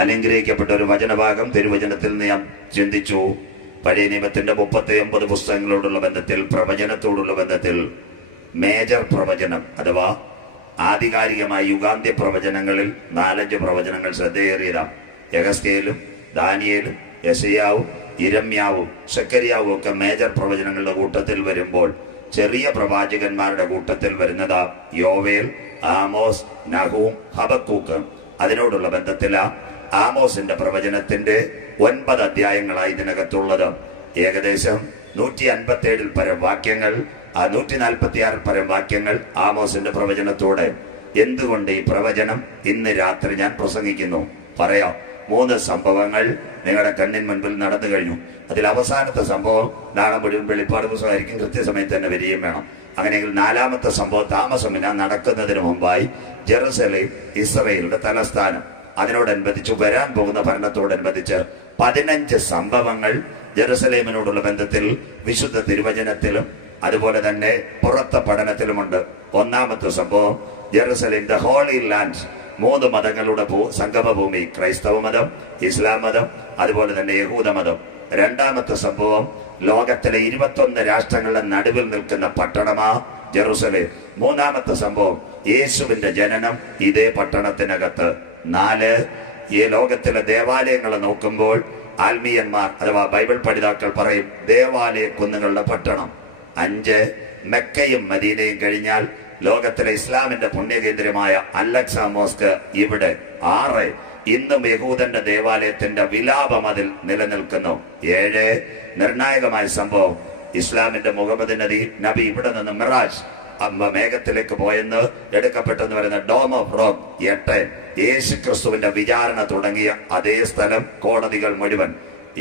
അനുഗ്രഹിക്കപ്പെട്ട ഒരു വചനഭാഗം തിരുവചനത്തിൽ ഞാൻ ചിന്തിച്ചു. പഴയ നിയമത്തിന്റെ 39 പുസ്തകങ്ങളോടുള്ള ബന്ധത്തിൽ, പ്രവചനത്തോടുള്ള ബന്ധത്തിൽ മേജർ പ്രവചനം അഥവാ ആധികാരികമായ യുഗാന്ത്യ പ്രവചനങ്ങളിൽ 4-5 പ്രവചനങ്ങൾ ശ്രദ്ധേറിയതാണ്. യഹസ്കേലും ദാനിയേലും യെശയ്യാവും യിരെമ്യാവും സെക്കര്യാവും ഒക്കെ മേജർ പ്രവചനങ്ങളുടെ കൂട്ടത്തിൽ വരുമ്പോൾ, ചെറിയ പ്രവാചകന്മാരുടെ കൂട്ടത്തിൽ വരുന്നതാ യോവേൽ, ആമോസ്, നഹൂം, ഹബക്കൂക്ക്. അതിനോടുള്ള ബന്ധത്തിലാ ആമോസിന്റെ പ്രവചനത്തിന്റെ 9 അധ്യായങ്ങളായി ഇതിനകത്തുള്ളത്. ഏകദേശം 157 പരം വാക്യങ്ങൾ, 146 പരം വാക്യങ്ങൾ ആമോസിന്റെ പ്രവചനത്തോടെ. എന്തുകൊണ്ട് ഈ പ്രവചനം ഇന്ന് രാത്രി ഞാൻ പ്രസംഗിക്കുന്നു? പറയാം. 3 സംഭവങ്ങൾ നിങ്ങളുടെ കണ്ണിൻ മുൻപിൽ നടന്നു കഴിഞ്ഞു. അതിൽ അവസാനത്തെ സംഭവം നാളെ മുഴുവൻ വെളിപ്പാട് പുസ്തകമായിരിക്കും, കൃത്യസമയത്ത് തന്നെ വരികയും വേണം. അങ്ങനെയെങ്കിൽ 4-ാമത്തെ സംഭവം താമസമില്ല, നടക്കുന്നതിന് മുമ്പായി ജെറുസലേം ഇസ്രയേലിന്റെ തലസ്ഥാനം. അതിനോടനുബന്ധിച്ച് വരാൻ പോകുന്ന ഭരണത്തോടനുബന്ധിച്ച് 15 സംഭവങ്ങൾ ജെറുസലേമിനോടുള്ള ബന്ധത്തിൽ വിശുദ്ധ തിരുവചനത്തിലും അതുപോലെ തന്നെ പുറത്തെ പഠനത്തിലുമുണ്ട്. 1-ാമത്തെ സംഭവം ജെറുസലേം, ദ ഹോളി ലാൻഡ്, 3 മതങ്ങളുടെ സംഗമഭൂമി, ക്രൈസ്തവ മതം, ഇസ്ലാം മതം, അതുപോലെ തന്നെ യഹൂദ മതം. 2-ാമത്തെ സംഭവം ലോകത്തിലെ 21 രാഷ്ട്രങ്ങളുടെ നടുവിൽ നിൽക്കുന്ന പട്ടണമാ ജെറുസലേം. 3-ാമത്തെ സംഭവം യേശുവിന്റെ ജനനം ഇതേ പട്ടണത്തിനകത്ത്. 4, ഈ ലോകത്തിലെ ദേവാലയങ്ങളെ നോക്കുമ്പോൾ ആത്മീയന്മാർ അഥവാ ബൈബിൾ പഠിതാക്കൾ പറയും ദേവാലയ കുന്നുകളുടെ പട്ടണം. 5, മെക്കയും മദീനയും കഴിഞ്ഞാൽ ലോകത്തിലെ ഇസ്ലാമിന്റെ പുണ്യകേന്ദ്രമായ അൽ-അഖ്സ മോസ്ക് ഇവിടെ. 6, ഇന്നും യഹൂദന്റെ ദേവാലയത്തിന്റെ വിലാപം അതിൽ നിലനിൽക്കുന്നു. 7, നിർണായകമായ സംഭവം ഇസ്ലാമിന്റെ മുഹമ്മദ് നബി ഇവിടെ നിന്ന് മിറാജ് മേഘത്തിലേക്ക് പോയെന്ന് എടുക്കപ്പെട്ടെന്ന് പറയുന്ന ഡോം ഓഫ് റോക്ക്. 8, യേശു ക്രിസ്തുവിന്റെ വിചാരണ തുടങ്ങിയ അതേ സ്ഥലം, കോടതികൾ മുഴുവൻ.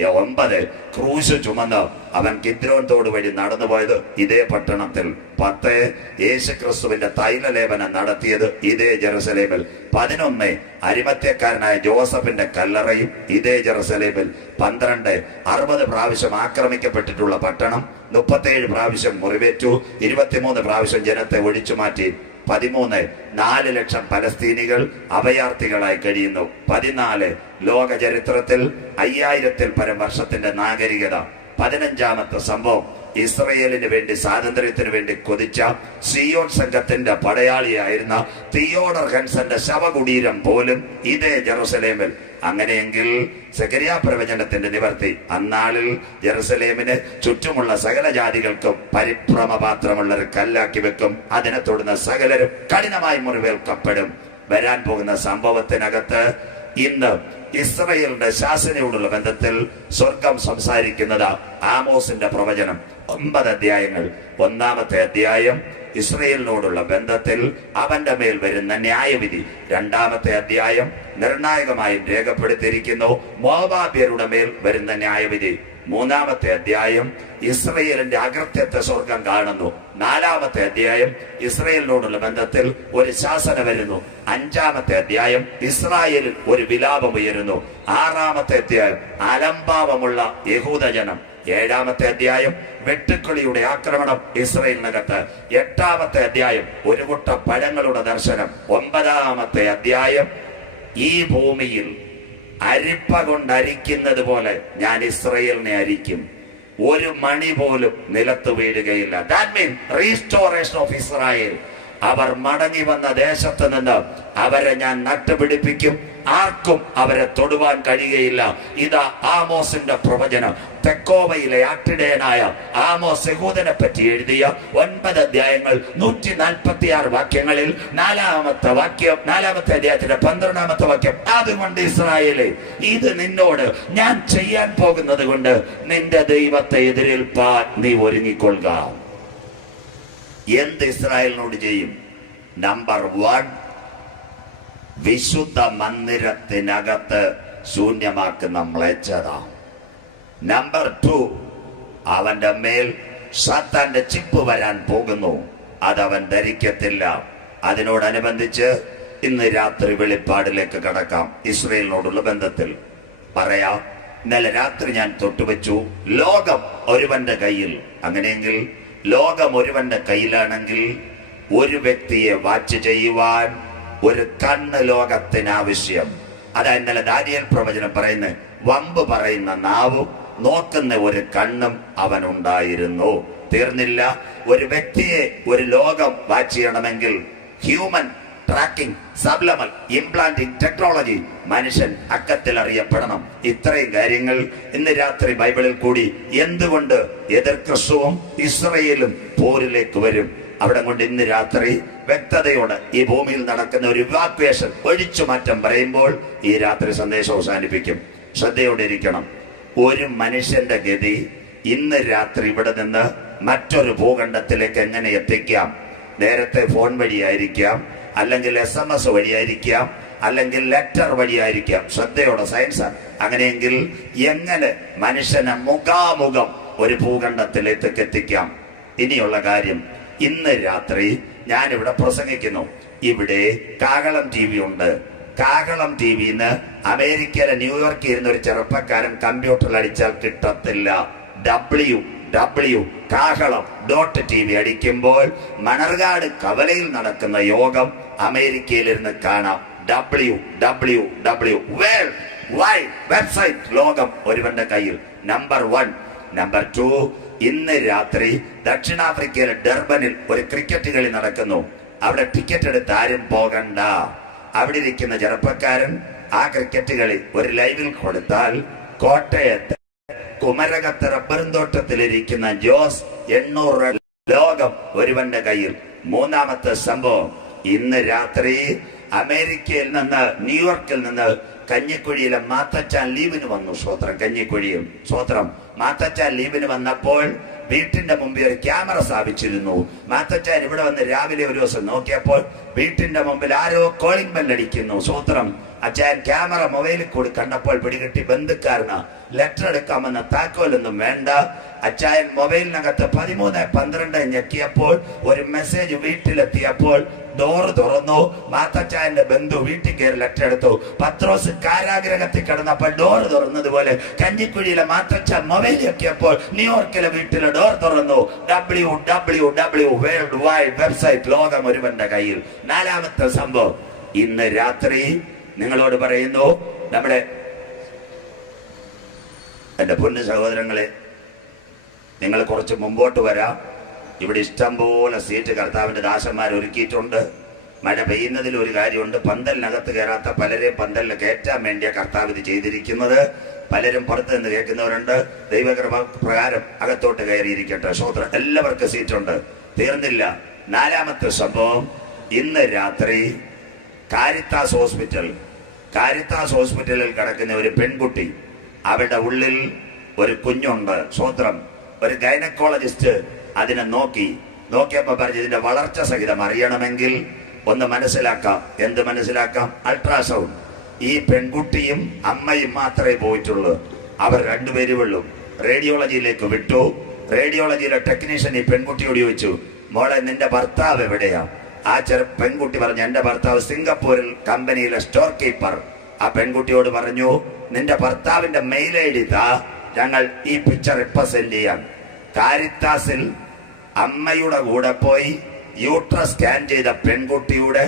9, ക്രൂശ് ചുമന്ന് അവൻ കിദ്രോൻ തോട് വഴി നടന്നുപോയത് ഇതേ പട്ടണത്തിൽ. 10, യേശു ക്രിസ്തുവിന്റെ തൈലലേപനം നടത്തിയത് ഇതേ ജെറുസലേമിൽ. 11, അരിമത്യക്കാരനായ ജോസഫിന്റെ കല്ലറയും ഇതേ ജെറുസലേമിൽ. 12, 60 പ്രാവശ്യം ആക്രമിക്കപ്പെട്ടിട്ടുള്ള പട്ടണം, 37 പ്രാവശ്യം മുറിവേറ്റു, 23 പ്രാവശ്യം ജനത്തെ ഒഴിച്ചു മാറ്റി. 13, 4 ലക്ഷം പലസ്തീനികൾ അഭയാർത്ഥികളായി കഴിയുന്നു. 14, ലോക ചരിത്രത്തിൽ 5000-ൽ പരം വർഷത്തിന്റെ നാഗരികത. 15-ാമത്തെ സംഭവം ഇസ്രയേലിന് വേണ്ടി, സ്വാതന്ത്ര്യത്തിന് വേണ്ടി കൊതിച്ച സിയോൺ സംഘത്തിന്റെ പടയാളിയായിരുന്ന തിയോഡർ ഹെൻസന്റെ ശവകുടീരം പോലും ഇതേ ജെറുസലേമിൽ. അങ്ങനെയെങ്കിൽ സെഖര്യാ പ്രവചനത്തിന്റെ നിവർത്തി. അന്നാളിൽ ജെറുസലേമിന് ചുറ്റുമുള്ള സകല ജാതികൾക്കും പരിഭ്രമപാത്രമുള്ള ഒരു കല്ലാക്കി വെക്കും, അതിനെ തൊടുന്ന സകലരും കഠിനമായി മുറിവേൽക്കപ്പെടും. വരാൻ പോകുന്ന സംഭവത്തിനകത്ത് ഇന്ന് ഇസ്രയേലിന്റെ ശാസനയോടുള്ള ബന്ധത്തിൽ സ്വർഗം സംസാരിക്കുന്നത് ആമോസിന്റെ പ്രവചനം. 9 അധ്യായങ്ങൾ. 1-ാമത്തെ അധ്യായം ഇസ്രയേലിനോടുള്ള ബന്ധത്തിൽ അവന്റെ മേൽ വരുന്ന ന്യായവിധി. 2-ാമത്തെ അധ്യായം നിർണായകമായി രേഖപ്പെടുത്തിയിരിക്കുന്നു മോവാബ്യരുടെ മേൽ വരുന്ന ന്യായവിധി. 3-ാമത്തെ അധ്യായം ഇസ്രയേലിന്റെ അകൃത്യത്തെ സ്വർഗം കാണുന്നു. 4-ാമത്തെ അധ്യായം ഇസ്രയേലിനോടുള്ള ബന്ധത്തിൽ ഒരു ശാസന വരുന്നു. 5-ാമത്തെ അധ്യായം ഇസ്രായേലിൽ ഒരു വിലാപം ഉയരുന്നു. 6-ാമത്തെ അധ്യായം അലംഭാവമുള്ള യഹൂദജനം. 7-ാമത്തെ അധ്യായം വെട്ടുക്കിളിയുടെ ആക്രമണം ഇസ്രയേലിനകത്ത്. 8-ാമത്തെ അധ്യായം ഒരു കൂട്ട പഴങ്ങളുടെ ദർശനം. 9-ാമത്തെ അധ്യായം ഈ ഭൂമിയിൽ അരിപ്പ കൊണ്ടരിക്കുന്നത് പോലെ ഞാൻ ഇസ്രയേലിനെ അരിക്കും, ഒരു മണി പോലും നിലത്ത് വീഴുകയില്ല. That mean restoration of Israel. അവർ മടങ്ങി വന്ന ദേശത്ത് നിന്ന് അവരെ ഞാൻ നട്ടുപിടിപ്പിക്കും, ആർക്കും അവരെ തൊടുവാൻ കഴിയുകയില്ല. ഇതാ ആമോസിന്റെ പ്രവചനം. തെക്കോവയിലെ ആട്ടിടയനായ ആമോസ് യഹൂദനെ പറ്റി എഴുതിയ 9 അധ്യായങ്ങൾ, 146 വാക്യങ്ങളിൽ 4-ാമത്തെ അധ്യായത്തിന്റെ 12-ാമത്തെ വാക്യം, അതുകൊണ്ട് ഇസ്രായേലേ, ഇത് നിന്നോട് ഞാൻ ചെയ്യാൻ പോകുന്നത് കൊണ്ട് നിന്റെ ദൈവത്തെ എതിരേൽപ്പാൻ നീ ഒരുങ്ങിക്കൊള്ളുക. എന്ത് ഇസ്രായേലിനോട് ചെയ്യും? നമ്പർ 1, വിശുദ്ധ മന്ദിരത്തിനകത്ത് ശൂന്യമാക്കുന്ന മ്ലേച്ഛത. നമ്പർ 2, അവന്റെ മേൽ സാത്താന്റെ ചിപ്പ് വരാൻ പോകുന്നു, അതവൻ ധരിക്കത്തില്ല. അതിനോടനുബന്ധിച്ച് ഇന്ന് രാത്രി വെളിപ്പാടിലേക്ക് കടക്കാം. ഇസ്രയേലിനോടുള്ള ബന്ധത്തിൽ പറയാം. ഇന്നലെ രാത്രി ഞാൻ തൊട്ടുവെച്ചു, ലോകം ഒരുവന്റെ കയ്യിൽ. അങ്ങനെയെങ്കിൽ ലോകം ഒരുവന്റെ കയ്യിലാണെങ്കിൽ ഒരു വ്യക്തിയെ വാച്ച് ചെയ്യുവാൻ ഒരു കണ്ണ് ലോകത്തിന് ആവശ്യം. അതാ ഇന്നലെ ദാനിയേൽ പ്രവചനം പറയുന്നത്. വമ്പ് പറയുന്ന നാവും നോക്കുന്ന ഒരു കണ്ണും അവനുണ്ടായിരുന്നു. തീർന്നില്ല. ഒരു വ്യക്തിയെ ഒരു ലോകം വാച്ച് ചെയ്യണമെങ്കിൽ ഹ്യൂമൻ ട്രാക്കിംഗ്, സബ്ലമൽ ഇംപ്ലാന്റിംഗ് ടെക്നോളജി, മനുഷ്യൻ അക്കത്തിൽ അറിയപ്പെടണം. ഇത്രയും കാര്യങ്ങൾ ഇന്ന് രാത്രി ബൈബിളിൽ കൂടി എന്തുകൊണ്ട് എതിർ ക്രിസ്തുവും ഇസ്രയേലും പോരിലേക്ക് വരും അവിടെ കൊണ്ട് ഇന്ന് രാത്രി വ്യക്തതയോടെ ഈ ഭൂമിയിൽ നടക്കുന്ന ഒരു ഇവാക്വേഷൻ, ഒഴിച്ചുമാറ്റം പറയുമ്പോൾ ഈ രാത്രി സന്ദേശം അവസാനിപ്പിക്കും. ശ്രദ്ധയോടെ ഇരിക്കണം. ഒരു മനുഷ്യന്റെ ഗതി ഇന്ന് രാത്രി ഇവിടെ നിന്ന് മറ്റൊരു ഭൂഖണ്ഡത്തിലേക്ക് എങ്ങനെ എത്തിക്കാം? നേരത്തെ ഫോൺ വഴിയായിരിക്കാം, അല്ലെങ്കിൽ SMS വഴിയായിരിക്കാം, അല്ലെങ്കിൽ ലെറ്റർ വഴിയായിരിക്കാം. ശ്രദ്ധയോടെ, സയൻസ്. അങ്ങനെയെങ്കിൽ എങ്ങനെ മനുഷ്യനെ മുഖാമുഖം ഒരു ഭൂഖണ്ഡത്തിലേക്ക് എത്തിക്കാം? ഇനിയുള്ള കാര്യം, ഇന്ന് രാത്രി ഞാനിവിടെ പ്രസംഗിക്കുന്നു. ഇവിടെ കാഹളം TV ഉണ്ട്. കാഹളം TVന്ന് അമേരിക്കയിലെ ന്യൂയോർക്കിൽ ഇരുന്ന ഒരു ചെറുപ്പക്കാരൻ കമ്പ്യൂട്ടറിൽ അടിച്ചാൽ കിട്ടത്തില്ല. www.kahalam.tv അടിക്കുമ്പോൾ മണർകാട് കവലയിൽ നടക്കുന്ന യോഗം അമേരിക്കയിലിരുന്ന് കാണാം. www വേൾഡ് വൈഡ് വെബ്സൈറ്റ്, ലോകം ഒരുവന്റെ കയ്യിൽ. നമ്പർ 1. നമ്പർ 2, ഇന്ന് രാത്രി ദക്ഷിണാഫ്രിക്കയിലെ ഡർബനിൽ ഒരു ക്രിക്കറ്റ് കളി നടക്കുന്നു. അവിടെ ടിക്കറ്റ് എടുത്ത് ആരും പോകണ്ട. അവിടെ ഇരിക്കുന്ന ചെറുപ്പക്കാരൻ ആ ക്രിക്കറ്റ് കളി ഒരു ലൈവിൽ കൊടുത്താൽ കോട്ടയത്ത് കുമരകത്ത് റബ്ബറും തോട്ടത്തിലിരിക്കുന്ന ജോസ് 800 ലോകം ഒരുവന്റെ കയ്യിൽ. മൂന്നാമത്തെ സംഭവം, ഇന്ന് രാത്രി അമേരിക്കയിൽ നിന്ന്, ന്യൂയോർക്കിൽ നിന്ന് കഞ്ഞിക്കുഴിയിലെ മാത്തച്ചാൻ ലീവിന് വന്നു. സ്വോത്രം. കഞ്ഞിക്കുഴിയും സ്വോത്രം. മാത്തച്ചാൻ ലീവിന് വന്നപ്പോൾ വീട്ടിന്റെ മുമ്പിൽ ഒരു ക്യാമറ സ്ഥാപിച്ചിരുന്നു. മാത്തച്ചാൻ ഇവിടെ വന്ന് രാവിലെ ഒരു ദിവസം നോക്കിയപ്പോൾ വീട്ടിന്റെ മുമ്പിൽ ആരോ കോളിംഗ് ബെൽ അടിക്കുന്നു. സ്വോത്രം. അച്ചായൻ ക്യാമറ മൊബൈലിൽ കൂടി കണ്ടപ്പോൾ പിടികിട്ടി. ബന്ധുക്കാരന് ലെറ്റർ എടുക്കാമെന്ന താക്കോലൊന്നും വേണ്ട. അച്ചായൻ മൊബൈലിനകത്ത് 13:12 ഞെക്കിയപ്പോൾ ഒരു മെസ്സേജ് വീട്ടിലെത്തിയപ്പോൾ ഡോറ് തുറന്നു. മാത്തച്ചായന്റെ ബന്ധു വീട്ടിൽ കയറി ലെറ്റർ എടുത്തു. പത്രോസ് കാരാഗ്രഹത്തിൽ കിടന്നപ്പോൾ ഡോറ് തുറന്നതുപോലെ കഞ്ഞിക്കുഴിയിലെ മാത്തച്ചാൻ മൊബൈൽ ഞെക്കിയപ്പോൾ ന്യൂയോർക്കിലെ വീട്ടിലെ ഡോർ തുറന്നു. www വേൾഡ് വൈഡ് വെബ്സൈറ്റ്, ലോകം ഒരുവന്റെ കയ്യിൽ. നാലാമത്തെ സംഭവം, ഇന്ന് രാത്രി നിങ്ങളോട് പറയുന്നു, നമ്മുടെ എൻ്റെ പൊന്നു സഹോദരങ്ങളെ, നിങ്ങൾ കുറച്ച് മുമ്പോട്ട് വരാം. ഇവിടെ ഇഷ്ടം പോലെ സീറ്റ് കർത്താവിൻ്റെ ദാസന്മാർ ഒരുക്കിയിട്ടുണ്ട്. മഴ പെയ്യുന്നതിൽ ഒരു കാര്യമുണ്ട്, പന്തലിനകത്ത് കയറാത്ത പലരെയും പന്തലിൽ കയറ്റാൻ വേണ്ടിയാണ് കർത്താവ് ഇത് ചെയ്തിരിക്കുന്നത്. പലരും പുറത്ത് നിന്ന് കേൾക്കുന്നവരുണ്ട്. ദൈവകൃപ പ്രകാരം അകത്തോട്ട് കയറിയിരിക്കട്ടെ. ശ്രോത്ര എല്ലാവർക്കും സീറ്റുണ്ട്. തീർന്നില്ല. നാലാമത്തെ സംഭവം, ഇന്ന് രാത്രി കാരിത്താസ് ഹോസ്പിറ്റലിൽ കിടക്കുന്ന ഒരു പെൺകുട്ടി, അവരുടെ ഉള്ളിൽ ഒരു കുഞ്ഞുണ്ട്. സ്വോത്രം. ഒരു ഗൈനക്കോളജിസ്റ്റ് അതിനെ നോക്കിയപ്പോ പറഞ്ഞു, ഇതിന്റെ വളർച്ച സഹിതം അറിയണമെങ്കിൽ ഒന്ന് മനസ്സിലാക്കാം. എന്ത് മനസ്സിലാക്കാം? അൾട്രാസൗണ്ട്. ഈ പെൺകുട്ടിയും അമ്മയും മാത്രമേ പോയിട്ടുള്ളൂ. അവർ രണ്ടുപേരുള്ളൂ. റേഡിയോളജിയിലേക്ക് വിട്ടു. റേഡിയോളജിയിലെ ടെക്നീഷ്യൻ ഈ പെൺകുട്ടിയോട് ചോദിച്ചു, മോളെ നിന്റെ ഭർത്താവ് എവിടെയാ? ആ പെൺകുട്ടി പറഞ്ഞു, എന്റെ ഭർത്താവ് സിംഗപ്പൂരിൽ കമ്പനിയിലെ സ്റ്റോർ കീപ്പർ. ആ പെൺകുട്ടിയോട് പറഞ്ഞു, നിന്റെ ഭർത്താവിന്റെ മെയിൽ ID താ, ഞങ്ങൾ ഈ പിക്ചർ ഇപ്പൊ സെൻഡ് ചെയ്യാം. കാരിത്താസിൽ അമ്മയുടെ കൂടെ പോയി യൂട്രസ് സ്കാൻ ചെയ്ത പെൺകുട്ടിയുടെ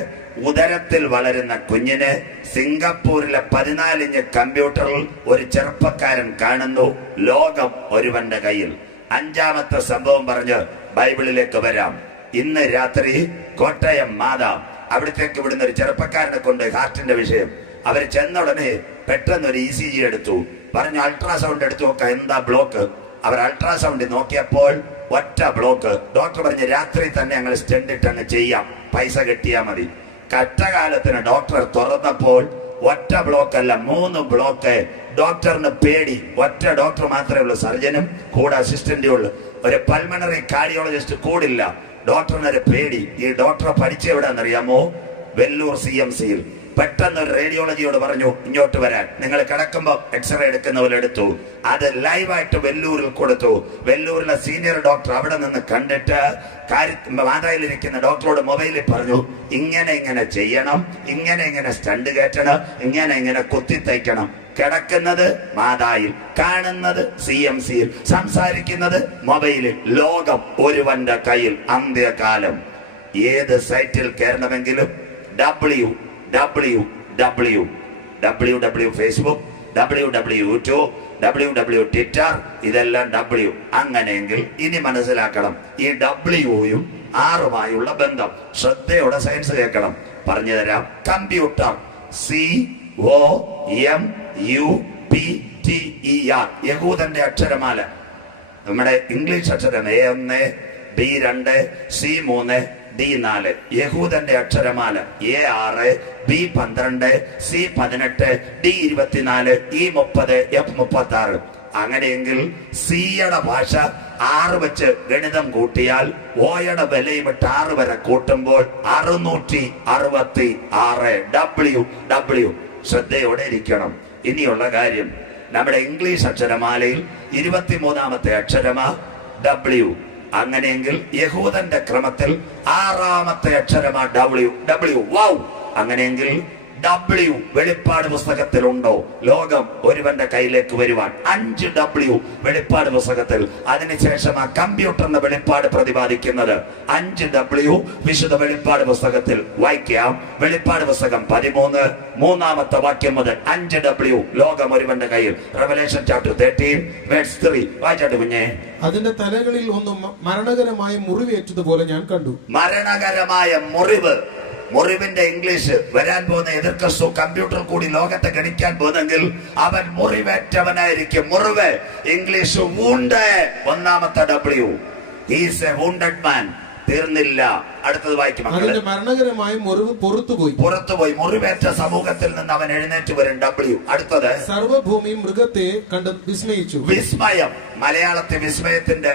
ഉദരത്തിൽ വളരുന്ന കുഞ്ഞിനെ സിംഗപ്പൂരിലെ 14 ഇഞ്ച് കമ്പ്യൂട്ടറിൽ ഒരു ചെറുപ്പക്കാരൻ കാണുന്നു. ലോകം ഒരുവന്റെ കയ്യിൽ. അഞ്ചാമത്തെ സംഭവം പറഞ്ഞ് ബൈബിളിലേക്ക് വരാം. ഇന്ന് രാത്രി കോട്ടയം മാതാ അവിടത്തേക്ക് വിടുന്ന ഒരു ചെറുപ്പക്കാരനെ കൊണ്ട് ഹാർട്ടിന്റെ വിഷയം. അവർ ചെന്ന ഉടനെ പെട്ടെന്ന് ഒരു ECG എടുത്തു. പറഞ്ഞു, അൾട്രാസൗണ്ട് എടുത്തു നോക്കാം, എന്താ ബ്ലോക്ക്? അവർ അൾട്രാസൗണ്ട് നോക്കിയപ്പോൾ ഒറ്റ ബ്ലോക്ക്. ഡോക്ടർ പറഞ്ഞു, രാത്രി തന്നെ ഞങ്ങൾ സ്റ്റെൻഡ് ഇട്ട് അങ്ങ് ചെയ്യാം, പൈസ കിട്ടിയാൽ മതി. കഷ്ടകാലത്തിന് ഡോക്ടർ തുറന്നപ്പോൾ ഒറ്റ ബ്ലോക്ക് അല്ല, 3 ബ്ലോക്ക്. ഡോക്ടറിന് പേടി. ഒറ്റ ഡോക്ടർ മാത്രമേ ഉള്ളൂ, സർജനും കൂടെ അസിസ്റ്റന്റും ഉള്ളു. ഒരു പൾമണറി കാർഡിയോളജിസ്റ്റ് കൂടില്ല. ഡോക്ടറിനൊരു പേടി. ഈ ഡോക്ടറെ പഠിച്ച എവിടെയാണെന്നറിയാമോ? വെല്ലൂർ CMCയിൽ. പെട്ടെന്ന് ഒരു റേഡിയോളജിയോട് പറഞ്ഞു, ഇങ്ങോട്ട് വരാൻ. നിങ്ങൾ കിടക്കുമ്പോൾ എക്സ്റേ എടുക്കുന്ന പോലെ എടുത്തു. അത് ലൈവായിട്ട് വെല്ലൂരിൽ കൊടുത്തു. വെല്ലൂരിലെ സീനിയർ ഡോക്ടർ അവിടെ നിന്ന് കണ്ടിട്ട് മാതായിലിരിക്കുന്ന ഡോക്ടറോട് മൊബൈലിൽ പറഞ്ഞു, ഇങ്ങനെ ചെയ്യണം, ഇങ്ങനെ സ്റ്റണ്ട് കയറ്റണം, ഇങ്ങനെ കുത്തി തയ്ക്കണം. കിടക്കുന്നത് മാതായിൽ, കാണുന്നത് CMCയിൽ, സംസാരിക്കുന്നത് മൊബൈലിൽ. ലോകം ഒരുവന്റെ കയ്യിൽ. അന്ത്യകാലം. ഏത് സൈറ്റിൽ കയറണമെങ്കിലും www WW Facebook, WW YouTube, WW Twitter, ഇതെല്ലാം W. അങ്ങനെയെങ്കിൽ ഇനി മനസ്സിലാക്കണം ഈ Wയും ആറുമായുള്ള ബന്ധം. ശ്രദ്ധയോടെ സയൻസ് കേൾക്കണം, പറഞ്ഞു തരാം. കമ്പ്യൂട്ടർ COMPUTER, യഹൂദന്റെ അക്ഷരമാല. നമ്മുടെ ഇംഗ്ലീഷ് അക്ഷരം A1, B2, C3, D4. യഹൂദന്റെ അക്ഷരമാല A6, B12, C18, D24, E30, F36. അങ്ങനെയെങ്കിൽ സിയുടെ ഭാഷ 6 വെച്ച് ഗണിതം കൂട്ടിയാൽ ഓയുടെ വിലയും 6 വരെ കൂട്ടുമ്പോൾ 666 W. ശ്രദ്ധയോടെ ഇരിക്കണം. ഇനിയുള്ള കാര്യം, നമ്മുടെ ഇംഗ്ലീഷ് അക്ഷരമാലയിൽ 23ാമത്തെ അക്ഷരമാ W. അങ്ങനെയെങ്കിൽ യഹൂദന്റെ ക്രമത്തിൽ 6ാമത്തെ അക്ഷരമാ W. വൗ! അങ്ങനെയെങ്കിൽ W വെളിപ്പാട് പുസ്തകത്തിലുണ്ടോ? ലോകം ഒരുവന്റെ കയ്യിലേക്ക് വരുവാൻ 5 W വെളിപ്പാട് പുസ്തകത്തിൽ. അതിനുശേഷം ആ കമ്പ്യൂട്ടറിന്റെ വെളിപ്പാട് പ്രതിപാദിക്കുന്നത് 5 W വിശുദ്ധ വെളിപ്പാട് പുസ്തകത്തിൽ വായിക്കാം. വെളിപ്പാട് പുസ്തകം 13 3ാമത്തെ വാക്യം മുതൽ 5 W ലോകം ഒരുവന്റെ കയ്യിൽ. റെവലേഷൻ ചാപ്റ്റർ 13 വേഴ്സ് 3 വായിച്ചാട്ട് കുഞ്ഞേ. അതിന്റെ തലകളിൽ ഒന്നും മരണകരമായ മുറിവേറ്റതുപോലെ ഞാൻ കണ്ടു. മരണകരമായ മുറിവ്. മുറിവിന്റെ ഇംഗ്ലീഷ് വരാൻ പോകുന്ന എതിർ ക്രിസ്തു കമ്പ്യൂട്ടർ കൂടി ലോകത്തെ ഗണിക്കാൻ പോകുന്നെങ്കിൽ അവൻ മുറിവേറ്റവനായിരിക്കും. മുറിവ് ഇംഗ്ലീഷ് വൂണ്ട്. 1ാമത്തെ W. He's a wounded man. തീർന്നില്ല, അടുത്തത് വായിക്കും. അതിന്റെ മരണകരമായ മുറിവ് പുറത്തുപോയി. മുറിവേറ്റ സമൂഹത്തിൽ നിന്ന് അവൻ എഴുന്നേറ്റ് വരും W. അടുത്തത് സർവഭൂമി മൃഗത്തെ കണ്ട് വിസ്മയിച്ചു. വിസ്മയം. മലയാളത്തിൽ വിസ്മയത്തിന്റെ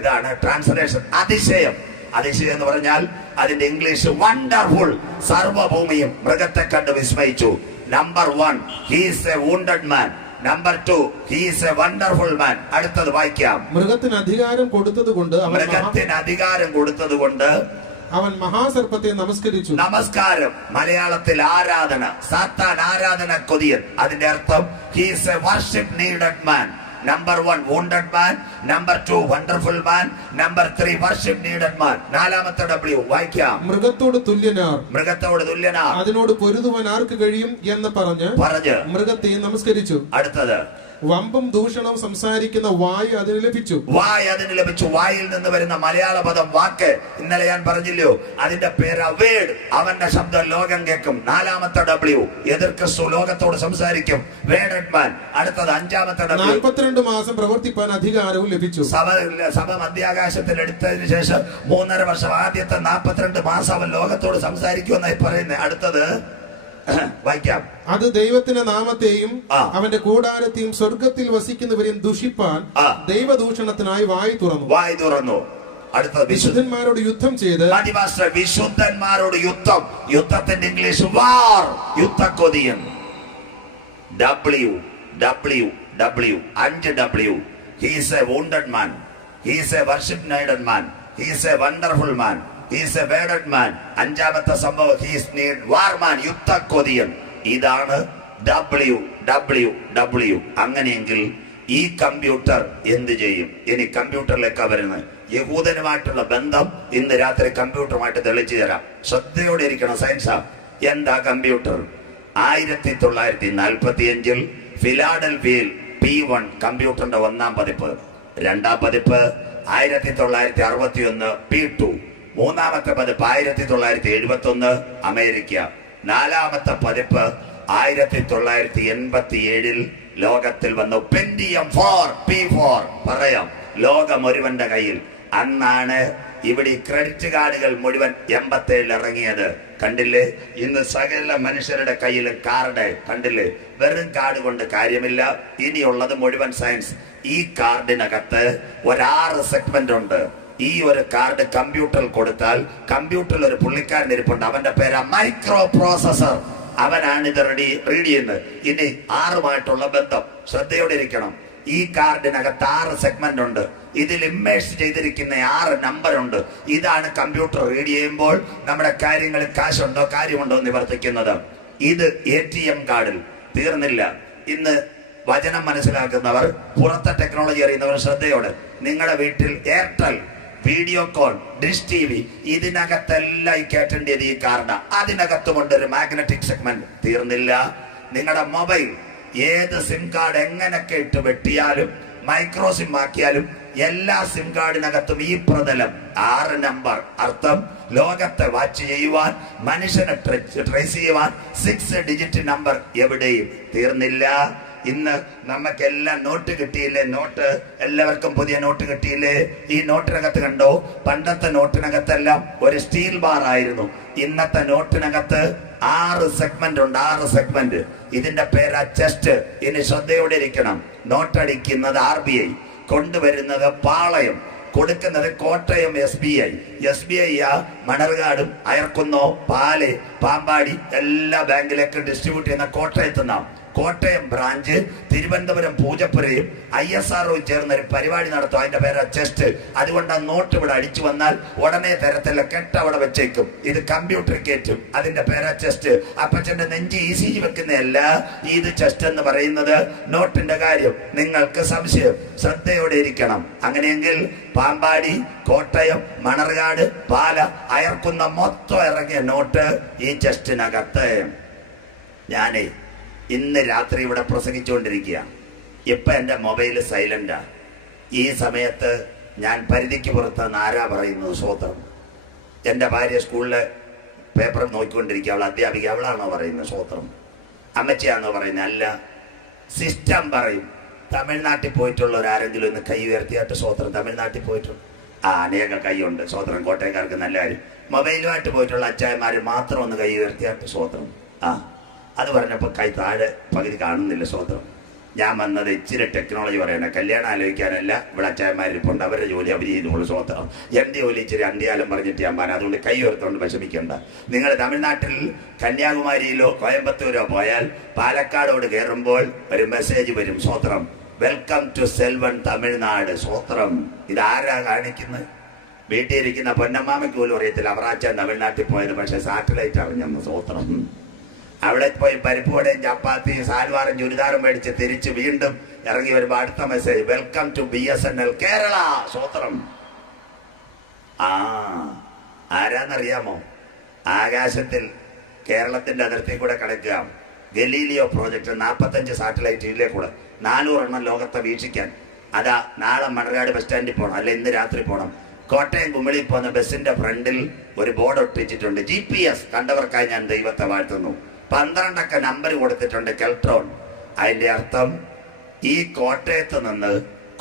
ഇതാണ് ട്രാൻസ്ലേഷൻ. അതിശയം. അതിശയം എന്ന് പറഞ്ഞാൽ അതിന്റെ ഇംഗ്ലീഷ് വണ്ടർഫുൾ. സർവഭൂമിയും മൃഗത്തെ കണ്ട് വിസ്മയിച്ചു. Number 1, he is a wounded man. Number 2, he is a wonderful man. അടുത്തത് വായിക്കാം. മൃഗത്തിന് അധികാരം കൊടുത്തതുകൊണ്ട് അവൻ മഹാസർപ്പത്തെ നമസ്കരിച്ചു. നമസ്കാരം മലയാളത്തിൽ ആരാധന. സാത്താൻ ആരാധന കൊതിയൻ. അതിന്റെ അർത്ഥം he is a worship needed man. Number 1 wounded man, number 2 wonderful man, number 3 worship needed man. 4ാമത്തെ W വായിക്കാം. മൃഗത്തോട് തുല്യനാർ. അതിനോട് പൊരുതുവാൻ ആർക്ക് കഴിയും എന്ന് പറഞ്ഞ് മൃഗത്തെ നമസ്കരിച്ചു. അടുത്തത് വമ്പും ദൂഷണവും സംസാരിക്കുന്ന വായ് അതിന് ലഭിച്ചു. വായിൽ നിന്ന് വരുന്ന മലയാള പദം വാക്ക്. ഇന്നലെ ഞാൻ പറഞ്ഞില്ലോ, അതിന്റെ പേര് വേഡ്. അവന്റെ ശബ്ദം ലോകം കേൾക്കും. 4ാമത്തെ W എതിർ ക്രിസ്തു ലോകത്തോട് സംസാരിക്കും. വേഡഡ് മാൻ. അടുത്തത് 5ാമത്തെ W 42 മാസം പ്രവർത്തിപ്പാൻ അധികാരവും ലഭിച്ചു. സഭ മധ്യാകാശത്തിൽ എടുത്തതിന് ശേഷം 3.5 വർഷം ആദ്യത്തെ 42 മാസം അവൻ ലോകത്തോട് സംസാരിക്കുമെന്നായി പറയുന്നത്. അടുത്തത് വായിക്കാം. അത് ദൈവത്തിന്റെ നാമത്തെയും അവന്റെ കൂടാരത്തെയും സ്വർഗത്തിൽ വസിക്കുന്നവരെയും ദുഷിപ്പാൻ ദൈവദൂഷണത്തിനായി വായി തുറന്നു. അടുത്ത വിശുദ്ധന്മാരോട് യുദ്ധം ചെയ്ത് വിശുദ്ധന്മാരോട് യുദ്ധത്തിന്റെ English war. യുദ്ധക്കൊതിയൻ. W 5 W. He is a wounded man. He is a worship needed man. He is a wonderful man. He is a bearded man. 5ാമത്തെ സംഭവം he is need war man. യുദ്ധക്കൊതിയൻ. ഇതാണ് W. അങ്ങനെയെങ്കിൽ ഈ computer എന്ത് ചെയ്യും? ഇനി കമ്പ്യൂട്ടറിലേക്ക് വരുന്നത് യഹൂദനുമായിട്ടുള്ള ബന്ധം ഇന്ന് രാത്രി കമ്പ്യൂട്ടറുമായിട്ട് തെളിച്ചു തരാം. ശ്രദ്ധയോടെ ഇരിക്കണം. സയൻസാ. എന്താ കമ്പ്യൂട്ടർ? 1945 ഫിലാഡൽഫിയയിൽ P1 കമ്പ്യൂട്ടറിന്റെ 1ാം പതിപ്പ്. 2ാം പതിപ്പ് 1961 P2. 3ാമത്തെ പതിപ്പ് 1971 അമേരിക്ക. 4ാമത്തെ പതിപ്പ് 1987 ലോകത്തിൽ വന്നു. Pentium 4 P4. പറയാം, ലോകം ഒരുവന്റെ കയ്യിൽ. അന്നാണ് ഇവിടെ ക്രെഡിറ്റ് കാർഡുകൾ മുഴുവൻ 87 ഇറങ്ങിയത്. കണ്ടില്ലേ? ഇന്ന് സകല മനുഷ്യരുടെ കയ്യിൽ കാർഡ്. കണ്ടില്ലേ? വെറും കാർഡ് കൊണ്ട് കാര്യമില്ല. ഇനിയുള്ളത് മുഴുവൻ സയൻസ്. ഈ കാർഡിനകത്ത് 6 സെഗ്മെന്റ് ഉണ്ട്. ഈ ഒരു കാർഡ് കമ്പ്യൂട്ടറിൽ കൊടുത്താൽ കമ്പ്യൂട്ടറിൽ ഒരു പുള്ളിക്കാരൻ ഇരിപ്പുണ്ട്. അവന്റെ പേരാ മൈക്രോ പ്രോസസർ. അവനാണ് ഇത് റീഡ് ചെയ്യുന്നത്. ഇനി 6മായിട്ടുള്ള ബന്ധം ശ്രദ്ധയോടെ ഇരിക്കണം. ഈ കാർഡിനകത്ത് 6 സെഗ്മെന്റ് ഉണ്ട്. ഇതിൽ ഇമ്മേഴ്സ് ചെയ്തിരിക്കുന്ന 6 നമ്പർ ഉണ്ട്. ഇതാണ് കമ്പ്യൂട്ടർ റീഡ് ചെയ്യുമ്പോൾ നമ്മുടെ കാര്യങ്ങളിൽ കാശുണ്ടോ കാര്യമുണ്ടോ നിവർത്തിക്കുന്നത്. ഇത് ATM കാർഡിൽ തീർന്നില്ല. ഇന്ന് വചനം മനസ്സിലാക്കുന്നവർ, പുറത്തെ ടെക്നോളജി അറിയുന്നവർ ശ്രദ്ധയോടെ, നിങ്ങളുടെ വീട്ടിൽ എയർടെൽ, വീഡിയോകോൺ, ഡിഷ് TV, ഇതിനകത്തെല്ലാം കയറ്റേണ്ടത് ഈ കാർഡാണ്. അതിനകത്തുമുണ്ട് ഒരു മാഗ്നറ്റിക് സെഗ്മെന്റ്. തീർന്നില്ല. നിങ്ങളുടെ മൊബൈൽ ഏത് സിം കാർഡ് എങ്ങനെയൊക്കെ ഇട്ട് വെട്ടിയാലും മൈക്രോ സിം ആക്കിയാലും എല്ലാ സിം കാർഡിനകത്തും ഈ പ്രതലം 6 നമ്പർ, അർത്ഥം ലോകത്തെ വാച്ച് ചെയ്യുവാൻ, മനുഷ്യനെ ട്രേസ് ചെയ്യുവാൻ 6 ഡിജിറ്റ് നമ്പർ എവിടെയും തീർന്നില്ല. ഇന്ന് നമുക്കെല്ലാം നോട്ട് കിട്ടിയില്ലേ? നോട്ട് എല്ലാവർക്കും പുതിയ നോട്ട് കിട്ടിയില്ലേ? ഈ നോട്ടിനകത്ത് കണ്ടോ, പണ്ടത്തെ നോട്ടിനകത്തെല്ലാം ഒരു സ്റ്റീൽ ബാർ ആയിരുന്നു. ഇന്നത്തെ നോട്ടിനകത്ത് 6 സെഗ്മെന്റ് ഉണ്ട്, 6 സെഗ്മെന്റ്. ഇതിന്റെ പേരാ ചെസ്റ്റ്. ഇനി ശ്രദ്ധയോടെ ഇരിക്കണം. നോട്ടടിക്കുന്നത് RBI, കൊണ്ടുവരുന്നത് പാളയം, കൊടുക്കുന്നത് കോട്ടയം SBI. SBI മണർകാടും അയർക്കുന്നോ പാല് പാമ്പാടി എല്ലാ ബാങ്കിലേക്ക് ഡിസ്ട്രിബ്യൂട്ട് ചെയ്യുന്ന കോട്ടയത്ത് നിന്നാണ്. കോട്ടയം ബ്രാഞ്ച് തിരുവനന്തപുരം പൂജപ്പുരയും ISRO ചേർന്ന് ഒരു പരിപാടി നടത്തും. അതിന്റെ പേരാ ചെസ്റ്റ്. അതുകൊണ്ട് നോട്ട് ഇവിടെ അടിച്ചു വന്നാൽ ഉടനെ തരത്തില്ല, കെട്ടവിടെ വെച്ചേക്കും. ഇത് കമ്പ്യൂട്ടർ കയറ്റും. അതിന്റെ പേരാ ചെസ്റ്റ്. അപ്പച്ചന്റെ നെഞ്ച് ECG വെക്കുന്നതല്ല ഇത് ചെസ്റ്റ് എന്ന് പറയുന്നത്. നോട്ടിന്റെ കാര്യം നിങ്ങൾക്ക് സംശയം, ശ്രദ്ധയോടെ ഇരിക്കണം. അങ്ങനെയെങ്കിൽ പാമ്പാടി, കോട്ടയം, മണർകാട്, പാല, അയർക്കുന്ന മൊത്തം ഇറങ്ങിയ നോട്ട് ഈ ചെസ്റ്റിനകത്ത്. ഞാനേ ഇന്ന് രാത്രി ഇവിടെ പ്രസംഗിച്ചുകൊണ്ടിരിക്കുക. ഇപ്പൊ എൻ്റെ മൊബൈൽ സൈലന്റാ. ഈ സമയത്ത് ഞാൻ പരിധിക്ക് പുറത്ത് ആരാ പറയുന്നത്? സ്വോത്രം. എൻ്റെ ഭാര്യ സ്കൂളിലെ പേപ്പർ നോക്കിക്കൊണ്ടിരിക്കുക. അവൾ അധ്യാപിക, അവളാണോ പറയുന്നത് സ്വോത്രം? അമ്മച്ചിയാണോ പറയുന്നത്? അല്ല, സിസ്റ്റം പറയും. തമിഴ്നാട്ടിൽ പോയിട്ടുള്ളവരാരെങ്കിലും ഒന്ന് കൈ ഉയർത്തിയായിട്ട് സ്വോത്രം. തമിഴ്നാട്ടിൽ പോയിട്ടുണ്ട്? അനേക കൈയുണ്ട് സ്വോത്രം. കോട്ടയക്കാർക്ക് നല്ല കാര്യം. മൊബൈലുമായിട്ട് പോയിട്ടുള്ള അച്ചായന്മാർ മാത്രം ഒന്ന് കൈ ഉയർത്തിയായിട്ട് സ്വോത്രം. അത് പറഞ്ഞപ്പോൾ കൈ താഴെ പകുതി കാണുന്നില്ല സ്വോത്രം. ഞാൻ വന്നത് ഇച്ചിരി ടെക്നോളജി പറയണേ. കല്യാണം ആലോചിക്കാനല്ല. ഇവിടെ അച്ചായന്മാരിപ്പുണ്ട്, അവരുടെ ജോലി അവർ ചെയ്തോളൂ സ്വോത്രം. എൻ്റെ ജോലി ഇച്ചിരി അണ്ടിയാലും പറഞ്ഞിട്ട് ഞാൻ പറയാം. അതുകൊണ്ട് കൈ ഉയർത്തുകൊണ്ട് വിഷമിക്കേണ്ട. നിങ്ങൾ തമിഴ്നാട്ടിൽ കന്യാകുമാരിയിലോ കോയമ്പത്തൂരോ പോയാൽ പാലക്കാടോട് കയറുമ്പോൾ ഒരു മെസ്സേജ് വരും സ്വോത്രം, വെൽക്കം ടു സെൽവൻ തമിഴ്നാട് സ്വോത്രം. ഇതാരാ കാണിക്കുന്നത്? വീട്ടിൽ ഇരിക്കുന്ന പൊന്നമ്മാമയ്ക്ക് പോലും അറിയത്തില്ല അവറാച്ചാൻ തമിഴ്നാട്ടിൽ പോയത്. പക്ഷെ സാറ്റലൈറ്റ് അറിഞ്ഞെന്ന് സ്വോത്രം. അവിടെ പോയി പരിപ്പുവടയും ചപ്പാത്തിയും സാൽവാറും ചുരിദാറും മേടിച്ച് തിരിച്ച് വീണ്ടും ഇറങ്ങി വരുമ്പോൾ അടുത്ത message, welcome to BSNL Kerala സ്വോത്രം. ആരാന്നറിയാമോ? ആകാശത്തിൽ കേരളത്തിന്റെ അതിർത്തി കൂടെ കിടക്കുക ഗലീലിയോ പ്രോജക്ട്. 45 സാറ്റലൈറ്റ് ഇതിലേ കൂടെ 400 എണ്ണം ലോകത്തെ വീക്ഷിക്കാൻ. അതാ നാളെ മണർകാട് ബസ് സ്റ്റാൻഡിൽ പോകണം, അല്ല ഇന്ന് രാത്രി പോകണം. കോട്ടയം കുമിളി പോകുന്ന ബസ്സിന്റെ ഫ്രണ്ടിൽ ഒരു ബോർഡ് ഒട്ടിച്ചിട്ടുണ്ട്. GPS കണ്ടവർക്കായി ഞാൻ ദൈവത്തെ വാഴ്ത്തുന്നു. 12 നമ്പർ കൊടുത്തിട്ടുണ്ട്, കെൽട്രോൺ. അതിന്റെ അർത്ഥം ഈ കോട്ടയത്ത് നിന്ന്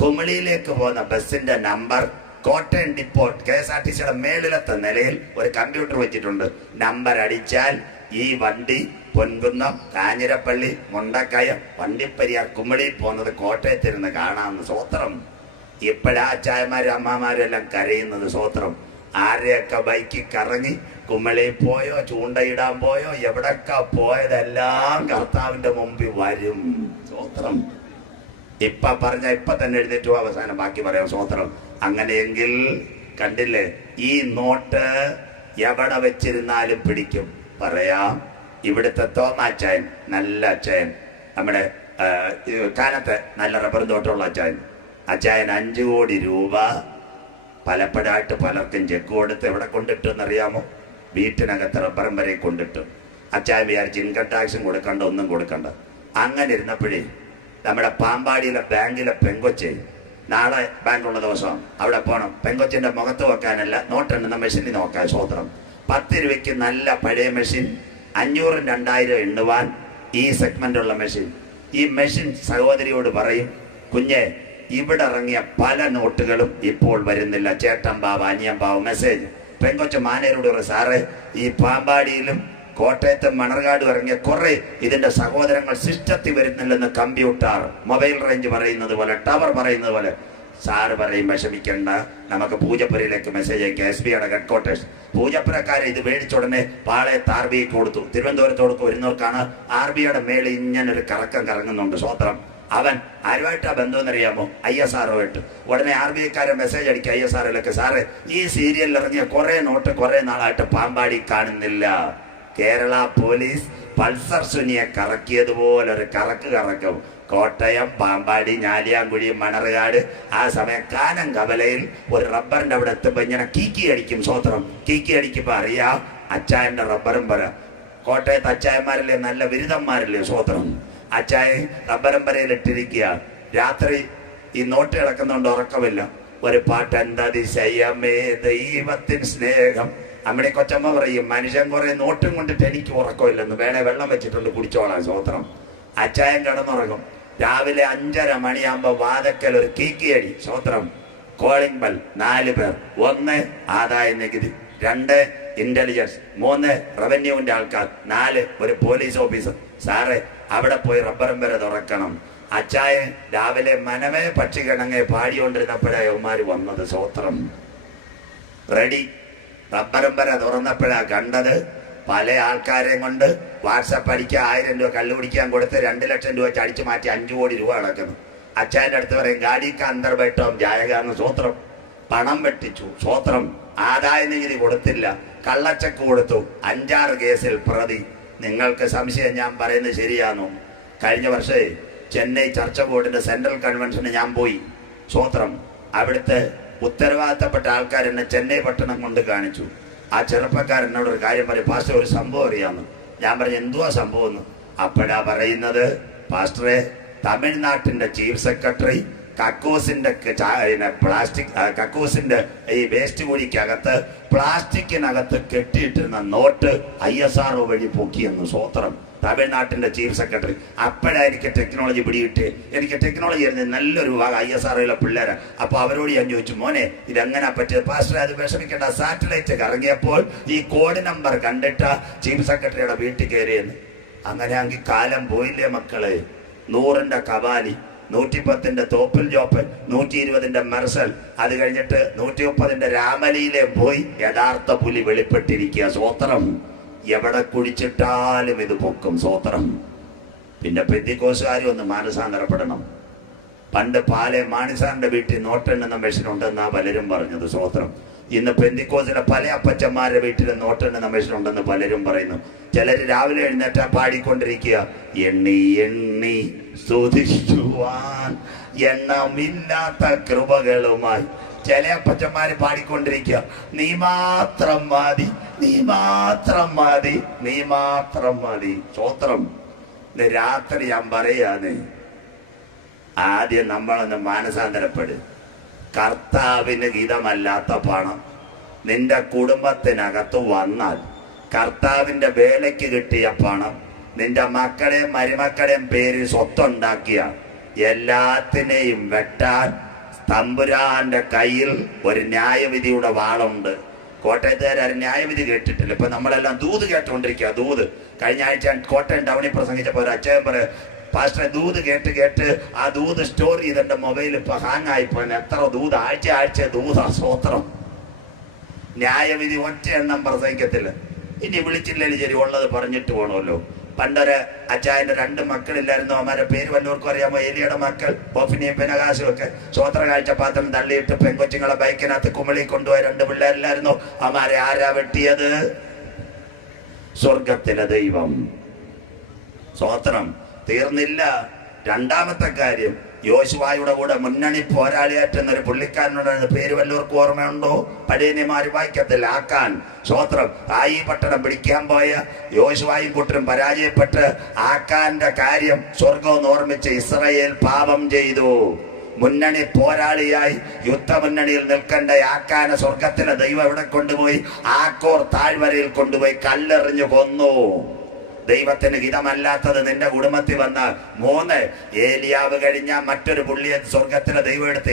കുമിളിയിലേക്ക് പോകുന്ന ബസ്സിന്റെ നമ്പർ കോട്ടയം ഡിപ്പോട്ട് KSRTCയുടെ മേളിലത്തെ നിലയിൽ ഒരു കമ്പ്യൂട്ടർ വെച്ചിട്ടുണ്ട്. നമ്പർ അടിച്ചാൽ ഈ വണ്ടി പൊൻകുന്നം, കാഞ്ഞിരപ്പള്ളി, മുണ്ടക്കയം, വണ്ടിപ്പെരിയാർ, കുമിളിയിൽ പോകുന്നത് കോട്ടയത്തിരുന്ന് കാണാമെന്ന് സ്വോത്രം. ഇപ്പോഴാ ചായമാരും അമ്മമാരും എല്ലാം കരയുന്നത് സ്വോത്രം. ആരെയൊക്കെ ബൈക്കിൽ കറങ്ങി കുമളിയിൽ പോയോ, ചൂണ്ടയിടാൻ പോയോ, എവിടൊക്കെ പോയതെല്ലാം കർത്താവിന്റെ മുമ്പിൽ വരും സ്വോത്രം. ഇപ്പൊ പറഞ്ഞ ഇപ്പൊ തന്നെ എഴുന്നേറ്റു അവസാനം ബാക്കി പറയാം സ്വോത്രം. അങ്ങനെയെങ്കിൽ കണ്ടില്ലേ, ഈ നോട്ട് എവിടെ വെച്ചിരുന്നാലും പിടിക്കും. പറയാം, ഇവിടുത്തെ തോമാച്ചായൻ, നല്ല അച്ചായൻ, നമ്മുടെ കാലത്തെ നല്ല റബ്ബർ തോട്ടമുള്ള അച്ചായൻ 5 കോടി രൂപ പലപ്പോഴായിട്ട് പലർക്കും ചെക്ക് കൊടുത്ത് എവിടെ കൊണ്ടിട്ടെന്നറിയാമോ? വീട്ടിനകത്ത് റബ്ബറും വരെ കൊണ്ടിട്ടു. അച്ചായൻ വിചാരിച്ച് ഇൻകം ടാക്സും കൊടുക്കണ്ട, ഒന്നും കൊടുക്കണ്ട. അങ്ങനെ ഇരുന്നപ്പോഴേ നമ്മുടെ പാമ്പാടിയിലെ ബാങ്കിലെ പെങ്കൊച്ചെ, നാളെ ബാങ്കുള്ള ദിവസം അവിടെ പോകണം. പെങ്കൊച്ചിന്റെ മുഖത്ത് വെക്കാനല്ല, നോട്ടെണ്ണുന്ന മെഷീനിൽ നോക്കാൻ സ്വോത്രം. 10 രൂപയ്ക്ക് നല്ല പഴയ മെഷീൻ, 500 2000 എണ്ണുവാൻ ഈ സെഗ്മെന്റുള്ള മെഷീൻ. ഈ മെഷീൻ സഹോദരിയോട് പറയും, കുഞ്ഞെ ഇവിടെ ഇറങ്ങിയ പല നോട്ടുകളും ഇപ്പോൾ വരുന്നില്ല, ചേട്ടൻ ബാവ, അനിയൻ ബാവ. മെസ്സേജ് പെങ്കൊച്ച മാനേരോട് പറയും, സാറേ ഈ പാമ്പാടിയിലും കോട്ടയത്തും മണർകാടും ഇറങ്ങിയ കുറെ ഇതിന്റെ സഹോദരങ്ങൾ സിസ്റ്റത്തിൽ വരുന്നില്ലെന്ന് കമ്പ്യൂട്ടർ മൊബൈൽ റേഞ്ച് പറയുന്നത് പോലെ, ടവർ പറയുന്നത് പോലെ. സാറ് പറയും, വിഷമിക്കണ്ട, നമുക്ക് പൂജപ്പുരയിലേക്ക് മെസ്സേജ് അയക്കാം. SBIയുടെ ഹെഡ്ക്വാർട്ടേഴ്സ്. പൂജപ്പുരക്കാരെ ഇത് മേടിച്ച ഉടനെ പാളയത്ത് RBI കൊടുത്തു. തിരുവനന്തപുരത്തോടൊക്കെ വരുന്നവർക്കാണ് RBIയുടെ മേളിൽ ഇങ്ങനൊരു കറക്കം കറങ്ങുന്നുണ്ട് സ്വോത്രം. അവൻ ആരുമായിട്ടാ ബന്ധമെന്നറിയാമോ? ISRO ആയിട്ട്. ഉടനെ RBIക്കാരെ മെസ്സേജ് അടിക്കുക ISROയിലൊക്കെ, സാറേ ഈ സീരിയലിൽ ഇറങ്ങിയ കുറെ നോട്ട് കുറെ നാളായിട്ട് പാമ്പാടി കാണുന്നില്ല. കേരള പോലീസ് പൾസർ സുനിയെ കറക്കിയതുപോലെ ഒരു കറക്കും. കോട്ടയം, പാമ്പാടി, ഞാലിയാങ്കുഴി, മണർകാട്. ആ സമയം കാനം കവലയിൽ ഒരു റബ്ബറിന്റെ അവിടെ എത്തുമ്പോ ഇങ്ങനെ കീക്കി അടിക്കും സ്വോത്രം. കീക്കി അടിക്കുമ്പോ അറിയാം അച്ചായന്റെ റബ്ബറും പറ കോട്ടയത്ത് അച്ചായന്മാരില്ലേ നല്ല ബിരുദന്മാരില്ലേ സ്വോത്രം. അച്ചായ റബ്ബരമ്പരയിലിട്ടിരിക്കുക. രാത്രി ഈ നോട്ട് കിടക്കുന്നുണ്ട്, ഉറക്കമില്ല. ഒരു പാട്ട്, എന്തതിശയമേ ദൈവത്തിൻ സ്നേഹം. അമ്മണി കൊച്ചമ്മ പറയും, മനുഷ്യൻ കുറെ നോട്ടും കൊണ്ടിട്ട് എനിക്ക് ഉറക്കമില്ലെന്ന്, വേണേ വെള്ളം വെച്ചിട്ടുണ്ട് കുടിച്ചോളാം സ്വോത്രം. അച്ചായൻ കിടന്നുറങ്ങും. രാവിലെ 5:30 മണിയാകുമ്പോ വാതക്കൽ ഒരു കീക്കിയടി സ്വോത്രം. Calling bell. 4 പേർ. 1 ആദായ നികുതി, 2 ഇന്റലിജൻസ്, 3 റവന്യൂവിന്റെ ആൾക്കാർ, 4 ഒരു പോലീസ് ഓഫീസർ. സാറേ അവിടെ പോയി റബ്ബറും വരെ തുറക്കണം. അച്ചായ രാവിലെ മനമേ പക്ഷി കിണങ്ങെ പാടിക്കൊണ്ടിരുന്നപ്പോഴാണ് യവന്മാര് വന്നത് സ്വോത്രം. റെഡി. റബ്ബറും വരെ തുറന്നപ്പോഴാ കണ്ടത് പല ആൾക്കാരെയും കൊണ്ട് വാട്സപ്പ് അടിക്കാൻ 1000 രൂപ കള്ളു പിടിക്കാൻ കൊടുത്ത് 2 ലക്ഷം രൂപ അടിച്ചു മാറ്റി 5 കോടി രൂപ കിടക്കുന്നു. അച്ചായന്റെ അടുത്ത് പറയും, ഗാഡിക്ക് അന്തർബെട്ടവും ജായകാന്ന് സ്വോത്രം. പണം വെട്ടിച്ചു സ്വോത്രം. ആദായ നികുതി കൊടുത്തില്ല, കള്ളച്ചക്ക് കൊടുത്തു. 5-6 കേസിൽ പ്രതി. നിങ്ങൾക്ക് സംശയം ഞാൻ പറയുന്നത് ശരിയാണോ? കഴിഞ്ഞ വർഷേ ചെന്നൈ ചർച്ച ബോർഡിന്റെ സെൻട്രൽ കൺവെൻഷന് ഞാൻ പോയി സ്വോത്രം. അവിടുത്തെ ഉത്തരവാദിത്തപ്പെട്ട ആൾക്കാർ എന്നെ ചെന്നൈ പട്ടണം കൊണ്ട് കാണിച്ചു. ആ ചെറുപ്പക്കാരൻ എന്നോട് ഒരു കാര്യം പറയും, പാസ്റ്റർ ഒരു സംഭവം അറിയാമെന്ന്. ഞാൻ പറഞ്ഞു, എന്തുവാ സംഭവം എന്ന്. അപ്പോഴാ പറയുന്നത്, പാസ്റ്ററെ തമിഴ്നാട്ടിന്റെ ചീഫ് സെക്രട്ടറി കക്കൂസിന്റെ കക്കൂസിന്റെ ഈ വേസ്റ്റ് കുഴിക്കകത്ത് പ്ലാസ്റ്റിക്കിനകത്ത് കെട്ടിയിട്ടിരുന്ന നോട്ട് ISR വഴി പൊക്കിയെന്ന് സ്വോത്രം. തമിഴ്നാട്ടിന്റെ ചീഫ് സെക്രട്ടറി. അപ്പോഴാണ് എനിക്ക് ടെക്നോളജി പിടിയിട്ട്, എനിക്ക് ടെക്നോളജി ആയിരുന്നു നല്ലൊരു ഭാഗം ISRയിലെ പിള്ളേരെ. അപ്പൊ അവരോട് ഞാൻ ചോദിച്ചു, മോനെ ഇതെങ്ങനെ പറ്റിയത്? പാസ്റ്റർ അത് വിഷമിക്കേണ്ട, സാറ്റലൈറ്റ് കറങ്ങിയപ്പോൾ ഈ കോഡ് നമ്പർ കണ്ടിട്ട് ചീഫ് സെക്രട്ടറിയുടെ വീട്ടിൽ കയറിയെന്ന്. അങ്ങനെയാണെങ്കിൽ കാലം പോയില്ലേ മക്കളെ. 100ന്റെ കവാലി, 110ന്റെ തോപ്പിൽ ജോപ്പൻ, 120ന്റെ മെർസൽ, അത് കഴിഞ്ഞിട്ട് 130ന്റെ രാമലിയിലെ പോയി യഥാർത്ഥ പുലി വെളിപ്പെട്ടിരിക്കുക സ്വോത്രം. എവിടെ കുടിച്ചിട്ടാലും ഇത് പൊക്കും സ്വോത്രം. പിന്നെ പെന്തിക്കോസുകാരും ഒന്ന് മാനസാന്തരപ്പെടണം. പണ്ട് പാലെ മാണിസാറിന്റെ വീട്ടിൽ നോട്ടെണ്ണുന്ന മെഷീൻ ഉണ്ടെന്നാ പലരും പറഞ്ഞത് സ്വോത്രം. ഇന്ന് പെന്തിക്കോസിലെ പല അപ്പച്ചന്മാരുടെ വീട്ടിൽ നോട്ടെണ്ണുന്ന മെഷീൻ ഉണ്ടെന്ന് പലരും പറയുന്നു. ചിലര് രാവിലെ എഴുന്നേറ്റാ പാടിക്കൊണ്ടിരിക്കുക, എണ്ണി എണ്ണി സ്തുതിക്കുവാൻ എണ്ണമില്ലാത്ത കൃപകളുമായി. ചില അപ്പച്ചന്മാര് പാടിക്കൊണ്ടിരിക്കുക, നീ മാത്രം മതി, നീ മാത്രം മതി, നീ മാത്രം മതി സ്വോത്രം. രാത്രി ഞാൻ പറയാന്ന്, ആദ്യം നമ്മളൊന്ന് മാനസാന്തരപ്പെടും. കർത്താവിന് ഹിതമല്ലാത്ത പണം നിന്റെ കുടുംബത്തിനകത്ത് വന്നാൽ, കർത്താവിന്റെ വേലയ്ക്ക് കിട്ടിയ പണം നിന്റെ മക്കളെയും മരുമക്കളെയും പേരിൽ സ്വത്തുണ്ടാക്കിയ എല്ലാത്തിനെയും വെട്ടാൻ തമ്പുരാന്റെ കയ്യിൽ ഒരു ന്യായവിധിയുടെ വാളുണ്ട്. കോട്ടയത്തുകാരും ന്യായവിധി കേട്ടിട്ടില്ല. ഇപ്പൊ നമ്മളെല്ലാം ദൂത് കേട്ടുകൊണ്ടിരിക്കുക. ദൂത് കഴിഞ്ഞ ആഴ്ച കോട്ടയം ടൗണിൽ പ്രസംഗിച്ചപ്പോൾ ഒരു അച്ഛൻ പറയും, പാസ്റ്റർ ദൂത് കേട്ട് കേട്ട് ആ ദൂത് സ്റ്റോർ ചെയ്തെന്റെ മൊബൈൽ ഇപ്പൊ ഹാങ് ആയിപ്പോ. എത്ര ദൂത്, ആഴ്ച ദൂതാ സ്വോത്രം. ന്യായവിധി ഒറ്റ എണ്ണം പ്രസംഗിക്കത്തില്ല. ഇനി വിളിച്ചില്ലെങ്കിൽ ശരി, ഉള്ളത് പറഞ്ഞിട്ട് പോകണമല്ലോ. പണ്ടൊരു അച്ചായന്റെ 2 മക്കളില്ലായിരുന്നു. അവന്മാരെ പേര് വല്ലവർക്കും അറിയാമോ? ഏലിയുടെ മക്കൾ ഓഫിനിയും പെനകാശും ഒക്കെ. സ്വോത്ര കാഴ്ച പാത്രം തള്ളിയിട്ട് പെങ്കൊച്ചുങ്ങളെ ബൈക്കിനകത്ത് കുമളി കൊണ്ടുപോയ 2 പിള്ളേരില്ലായിരുന്നു. അവന്മാരെ ആരാ വെട്ടിയത്? സ്വർഗത്തിലെ ദൈവം. സ്വോത്രം. തീർന്നില്ല. രണ്ടാമത്തെ കാര്യം, യോശുവായുടെ കൂടെ മുന്നണി പോരാളിയാറ്റെന്നൊരു പുള്ളിക്കാരനുണ്ടായിരുന്ന പേര് വല്ലവർക്കും ഓർമ്മയുണ്ടോ? പഴയന്മാര് വായിക്കത്തില്ല. ആക്കാൻ. സ്വോത്രം. ആയി പട്ടണം പിടിക്കാൻ പോയ യോശുവായും കൂട്ടരും പരാജയപ്പെട്ട് ആക്കാന്റെ കാര്യം സ്വർഗം ഓർമ്മിച്ച് ഇസ്രായേൽ പാപം ചെയ്തു. മുന്നണി പോരാളിയായി യുദ്ധമുന്നണിയിൽ നിൽക്കേണ്ട ആക്കാനെ സ്വർഗത്തിലെ ദൈവം എവിടെ കൊണ്ടുപോയി? ആക്കോർ താഴ്വരയിൽ കൊണ്ടുപോയി കല്ലെറിഞ്ഞു കൊന്നു. ദൈവത്തിന് ഹിതമല്ലാത്തത് നിന്റെ കുടുംബത്തിൽ വന്നാൽ. 3, ഏലിയാവ് കഴിഞ്ഞാൽ മറ്റൊരു പുള്ളിയെ സ്വർഗത്തിലെ ദൈവം എടുത്ത്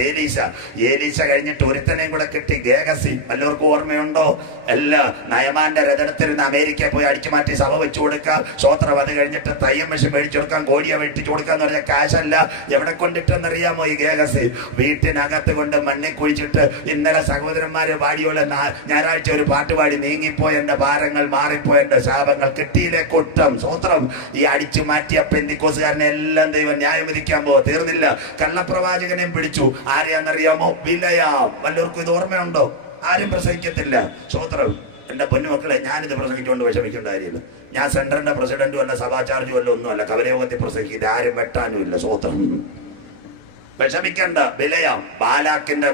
ഏലീശ കഴിഞ്ഞിട്ട് ഒരുത്തനെയും കൂടെ കിട്ടി, ഗേഹസി. എല്ലാവർക്കും ഓർമ്മയുണ്ടോ? എല്ലാ നയമാന്റെ രഥത്തിരുന്ന് അമേരിക്കയിൽ പോയി അടിച്ചു മാറ്റി സഭ വെച്ചു കൊടുക്കുക. സ്വോത്രം. അത് കഴിഞ്ഞിട്ട് തയ്യം മെഷീൻ മേടിച്ചു കൊടുക്കാൻ, കോഴിയെ വെട്ടിച്ചു കൊടുക്കാന്ന് പറഞ്ഞ കാശല്ല. എവിടെ കൊണ്ടിട്ടെന്നറിയാമോ ഈ ഗേഹസി? വീട്ടിനകത്ത് കൊണ്ട് മണ്ണിൽ കുഴിച്ചിട്ട്. ഇന്നലെ സഹോദരന്മാര് പാടിയോളെ ഞായറാഴ്ച ഒരു പാട്ട് പാടി, നീങ്ങിപ്പോയ എന്റെ ഭാരങ്ങൾ, മാറിപ്പോയ എന്റെ ശാപങ്ങൾ, കിട്ടിയിലെ കൊട്ടം. സ്വോത്രം. ഈ അടിച്ചു മാറ്റിയ പെന്തിക്കോസുകാരനെ എല്ലാം ദൈവം ന്യായം വിധിക്കാൻ പോവാ. തീർന്നില്ല. കള്ളപ്രവാചകനെയും പിടിച്ചു. ആരെയാണെന്നറിയാമോ? ബിലയാം. വല്ലവർക്കും ഇത് ഓർമ്മയുണ്ടോ? ആരും പ്രസംഗിക്കത്തില്ല. സ്വോത്രം. എന്റെ പൊന്നുമക്കളെ, ഞാനിത് പ്രസംഗിച്ചുകൊണ്ട് വിഷമിക്കേണ്ട കാര്യമില്ല. ഞാൻ സെന്ററിന്റെ പ്രസിഡന്റും അല്ല, സഭാ ചാർജും അല്ല, ഒന്നുമല്ല. കവലയോഗത്തിൽ പ്രസംഗിക്കുന്നത് ആരും വെട്ടാനും ഇല്ല. സ്വോത്രം. വിഷമിക്കണ്ട. ബിലയാം ബാലാക്കിന്റെ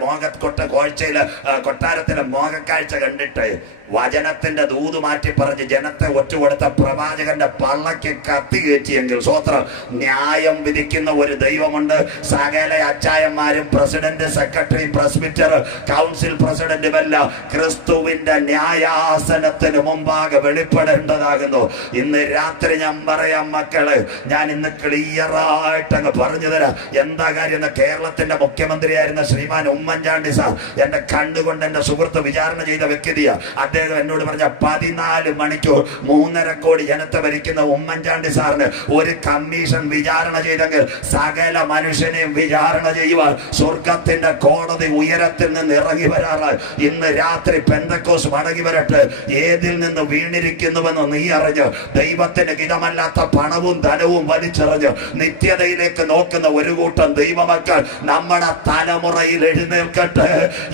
കൊട്ടാരത്തിലെ മോഹക്കാഴ്ച കണ്ടിട്ട് വചനത്തിന്റെ ദൂത് മാറ്റി പറഞ്ഞ് ജനത്തെ ഒറ്റുകൊടുത്ത പ്രവാചകന്റെ പള്ളക്ക് കത്തി കയറ്റിയെങ്കിൽ സ്വോത്രം, ന്യായം വിധിക്കുന്ന ഒരു ദൈവമുണ്ട്. സകല അച്ചായന്മാരും പ്രസിഡന്റ്, സെക്രട്ടറി, പ്രസ്ബിറ്റർ, കൗൺസിൽ പ്രസിഡന്റുമെല്ലാം ക്രിസ്തുവിന്റെ ന്യായാസനത്തിന് മുമ്പാകെ വെളിപ്പെടേണ്ടതാകുന്നു. ഇന്ന് രാത്രി ഞാൻ പറയാം മക്കള്, ഞാൻ ഇന്ന് ക്ലിയറായിട്ട് അങ്ങ് പറഞ്ഞു തരാം എന്താ കാര്യം. കേരളത്തിന്റെ മുഖ്യമന്ത്രിയായിരുന്ന ശ്രീമാൻ ഉമ്മൻചാണ്ടി സാർ എന്റെ കണ്ടുകൊണ്ട് എന്റെ സുഹൃത്ത് വിചാരണ ചെയ്ത വ്യക്തിയാണ്. അദ്ദേഹം എന്നോട് പറഞ്ഞ 14 മണിക്കൂർ 3.5 കോടി ജനത്തെ ഭരിക്കുന്ന ഉമ്മൻചാണ്ടി സാറിന് ഒരു കമ്മീഷൻ വിചാരണ ചെയ്തെങ്കിൽ സകല മനുഷ്യനെയും വിചാരണ ചെയ്യുവാൻ സ്വർഗത്തിന്റെ കോടതി ഉയരത്തിൽ നിന്ന് ഇറങ്ങി വരാറായി. ഇന്ന് രാത്രി പെന്തക്കോസ് മടങ്ങി വരട്ടെ. ഏതിൽ നിന്ന് വീണിരിക്കുന്നുവെന്ന് നീ അറിഞ്ഞ് ദൈവത്തിന് ഹിതമല്ലാത്ത പണവും ധനവും വലിച്ചെറിഞ്ഞ് നിത്യതയിലേക്ക് നോക്കുന്ന ഒരു കൂട്ടം ദൈവമക്കൾ നമ്മുടെ തലമുറയിൽ എഴുന്നേൽക്കട്ടെ.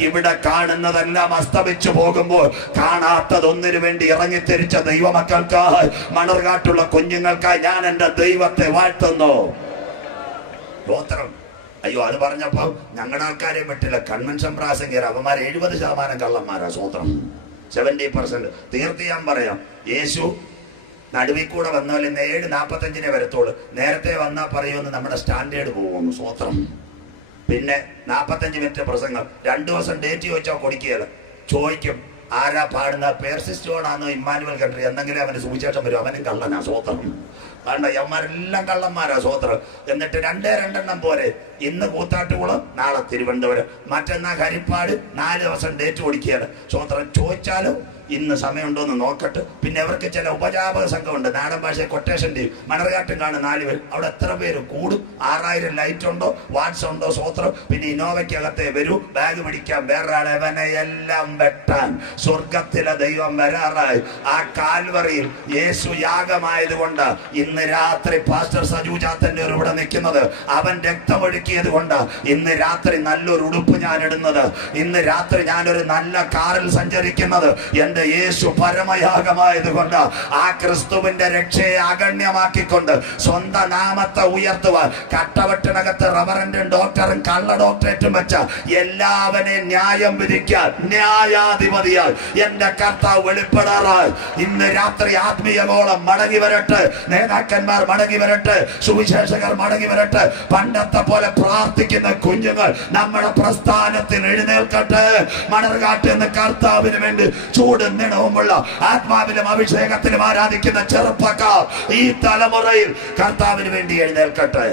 ഇവിടെ കാണുന്നതെല്ലാം അസ്തമിച്ചു പോകുമ്പോൾ കാണാത്തതൊന്നിനു വേണ്ടി ഇറങ്ങിത്തിരിച്ച ദൈവമക്കൾക്കായി, മണർകാട്ടുള്ള കുഞ്ഞുങ്ങൾക്കായി ഞാൻ എന്റെ ദൈവത്തെ വാഴ്ത്തുന്നു. സ്തോത്രം. അയ്യോ, അത് പറഞ്ഞപ്പോ ഞങ്ങളുടെ ആൾക്കാരെ വിട്ടില്ല. കൺവെൻഷൻ പ്രാസംഗികർ അവന്മാർ 70% കള്ളന്മാരാ. സ്തോത്രം. 70%. തീർത്ത് ഞാൻ പറയാം, യേശു നടുവിൽ കൂടെ വന്നാൽ ഇന്ന് 7:45 വരത്തോളൂ. നേരത്തെ വന്നാൽ പറയുമെന്ന് നമ്മുടെ സ്റ്റാൻഡേർഡ് പോകുന്നു. സ്തോത്രം. പിന്നെ 45 മിനിറ്റ് പ്രസംഗം. 2 ദിവസം ഡേറ്റ് ചോദിച്ചാൽ കൊടുക്കുകയല്ല. ചോദിക്കും ആരാ പാടുന്ന, പേർസിസ്റ്റോണാന്നോ ഇമ്മാനുവൽ കൺട്രി, എന്തെങ്കിലും അവന് സുവിശേഷം വരും. അവനും കള്ളനാ. സ്വോത്രം. കാരണം യവന്മാരെല്ലാം കള്ളന്മാരാ. സ്വോത്രം. എന്നിട്ട് 2 പോരെ. ഇന്ന് കൂത്താട്ടുകുളം, നാളെ തിരുവനന്തപുരം, മറ്റന്നാ ഹരിപ്പാട്, 4 ദിവസം ഡേറ്റ് കൊടുക്കുകയാണ്. സ്വോത്രം. ചോദിച്ചാലും ഇന്ന് സമയമുണ്ടോന്ന് നോക്കട്ടെ. പിന്നെ അവർക്ക് ചില ഉപജാപക സംഘമുണ്ട്, നാടൻ ഭാഷ കൊട്ടേഷൻ ടീം. മണർകാട്ടും കാണും 4 പേര്. അവിടെ എത്ര പേര് കൂടും? 6000 ലൈറ്റ് ഉണ്ടോ, വാട്സ് ഉണ്ടോ? സ്വോത്രം. പിന്നെ ഇന്നോവയ്ക്കകത്തെ വരൂ, ബാഗ് പിടിക്കാൻ വേറൊരാളെ, അവനെ എല്ലാം വെട്ടാൻ സ്വർഗത്തിലെ ദൈവം വരാറായി. ആ കാൽവറിയിൽ യേശു യാഗമായതുകൊണ്ട് ഇന്ന് രാത്രി പാസ്റ്റർ സജു ചാത്തന്റെ ഇവിടെ നിൽക്കുന്നത്. അവൻ രക്തമൊഴുക്കിയത് കൊണ്ട് ഇന്ന് രാത്രി നല്ലൊരു ഉടുപ്പ് ഞാൻ ഇടുന്നത്. ഇന്ന് രാത്രി ഞാനൊരു നല്ല കാറിൽ സഞ്ചരിക്കുന്നത്. എന്റെ യേശു പരമയാഗമായതുകൊണ്ട് ആ ക്രിസ്തുവിന്റെ രക്ഷയെ അഗണ്യമാക്കിക്കൊണ്ട് സ്വന്തം നാമത്തെ ഉയർത്തുവാൻ കട്ടവട്ടിനകത്ത് റവറന്റും ഡോക്ടറും കള്ള ഡോക്ടറേറ്റും വെച്ച എല്ലാവരെയും ന്യായം വിധിക്കാൻ ന്യായാധിപതിയാൽ എന്റെ കർത്താവ് വെളിപ്പെടാറായി. ഇന്ന് രാത്രി ആത്മീയഗോളം മടങ്ങി വരട്ടെ. നേതാക്കന്മാർ മടങ്ങി വരട്ടെ. സുവിശേഷകർ മടങ്ങി വരട്ടെ. പണ്ടത്തെ പോലെ പ്രാർത്ഥിക്കുന്ന കുഞ്ഞുങ്ങൾ നമ്മുടെ പ്രസ്ഥാനത്തിൽ എഴുന്നേൽക്കട്ടെ. മണർകാട്ടിൽ നിന്ന് കർത്താവിന് വേണ്ടി ചൂടും നിണവുമുള്ള ആത്മാവിലും അഭിഷേകത്തിലും ആരാധിക്കുന്ന ചെറുപ്പക്കാർ ഈ തലമുറയിൽ കർത്താവിന് വേണ്ടി എഴുന്നേൽക്കട്ടെ.